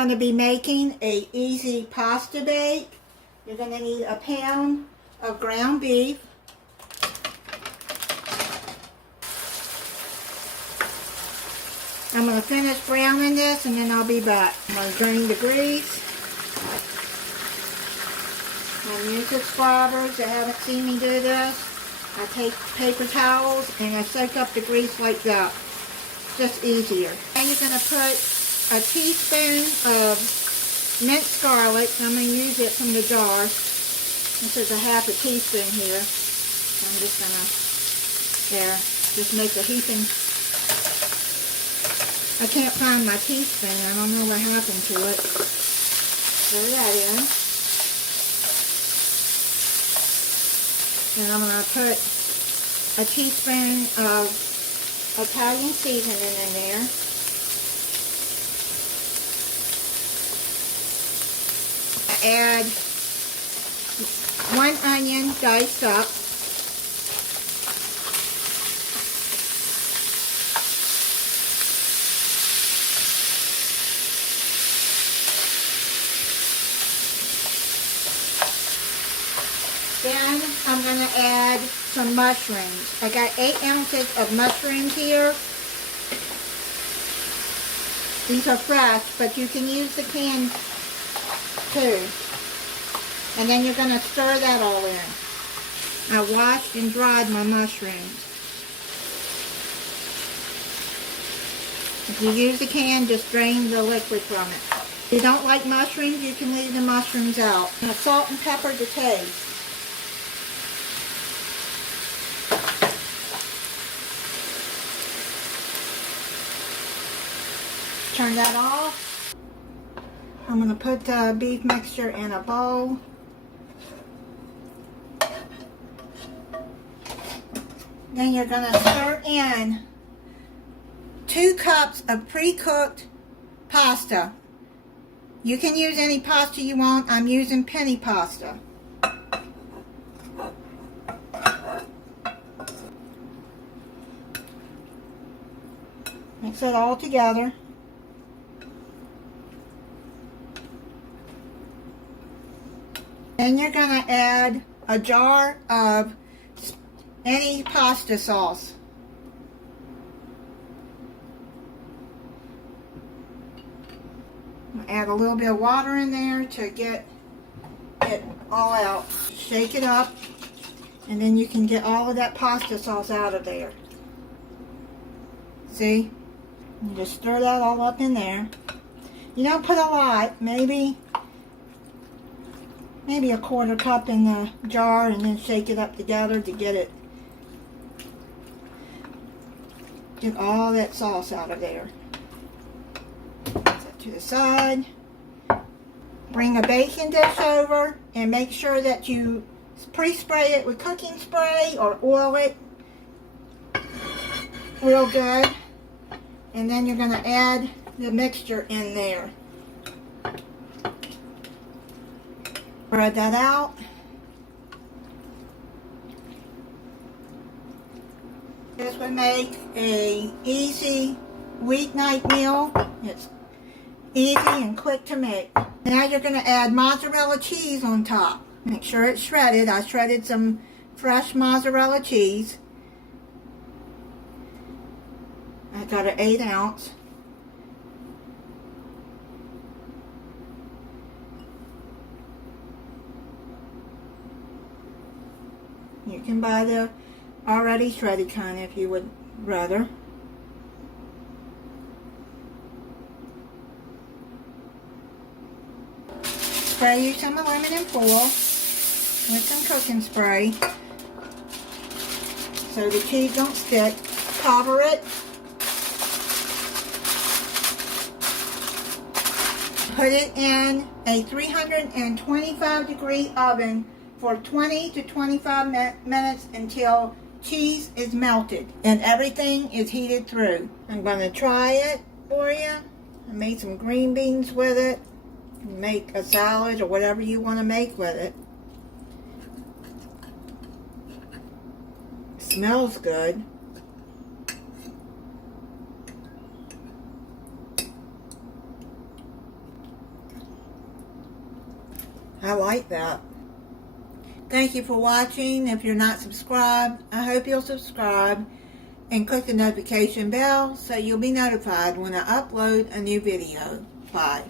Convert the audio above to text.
going to be making a easy pasta bake. You're going to need a pound of ground beef. I'm going to finish browning this and then I'll be back. I'm going to drain the grease. I'm using scrubbers that haven't seen me do this. I take paper towels and I soak up the grease like that. Just easier. And you're going to put a teaspoon of minced garlic. I'm going to use it from the jar. This is a half a teaspoon here. I'm just going to, just make a heaping. I can't find my teaspoon. I don't know what happened to it. Throw that in. And I'm going to put a teaspoon of Italian seasoning in there. Add 1 onion diced up. Then I'm going to add some mushrooms. I got 8 ounces of mushrooms here. These are fresh, but you can use the can too. And then you're going to stir that all in. I washed and dried my mushrooms. If you use the can, just drain the liquid from it. If you don't like mushrooms, you can leave the mushrooms out. And salt and pepper to taste. Turn that off. I'm going to put the beef mixture in a bowl. Then you're going to stir in 2 cups of pre-cooked pasta. You can use any pasta you want. I'm using Penne Pasta. Mix it all together. Then you're going to add a jar of any pasta sauce. Add a little bit of water in there to get it all out. Shake it up, and then you can get all of that pasta sauce out of there. See? You just stir that all up in there. You don't put a lot, maybe a 1/4 cup in the jar, and then shake it up together to get all that sauce out of there. Set that to the side. Bring a baking dish over and make sure that you pre-spray it with cooking spray or oil it real good. And then you're going to add the mixture in there. Spread that out. This would make an easy weeknight meal. It's easy and quick to make. Now you're going to add mozzarella cheese on top. Make sure it's shredded. I shredded some fresh mozzarella cheese. I got an 8 ounce. You can buy the already shredded kind if you would rather. Spray you some aluminum foil with some cooking spray so the cheese don't stick. Cover it. Put it in a 325-degree oven for 20 to 25 minutes until cheese is melted and everything is heated through. I'm going to try it for you. I made some green beans with it. Make a salad or whatever you want to make with it. Smells good. I like that. Thank you for watching. If you're not subscribed, I hope you'll subscribe and click the notification bell so you'll be notified when I upload a new video. Bye.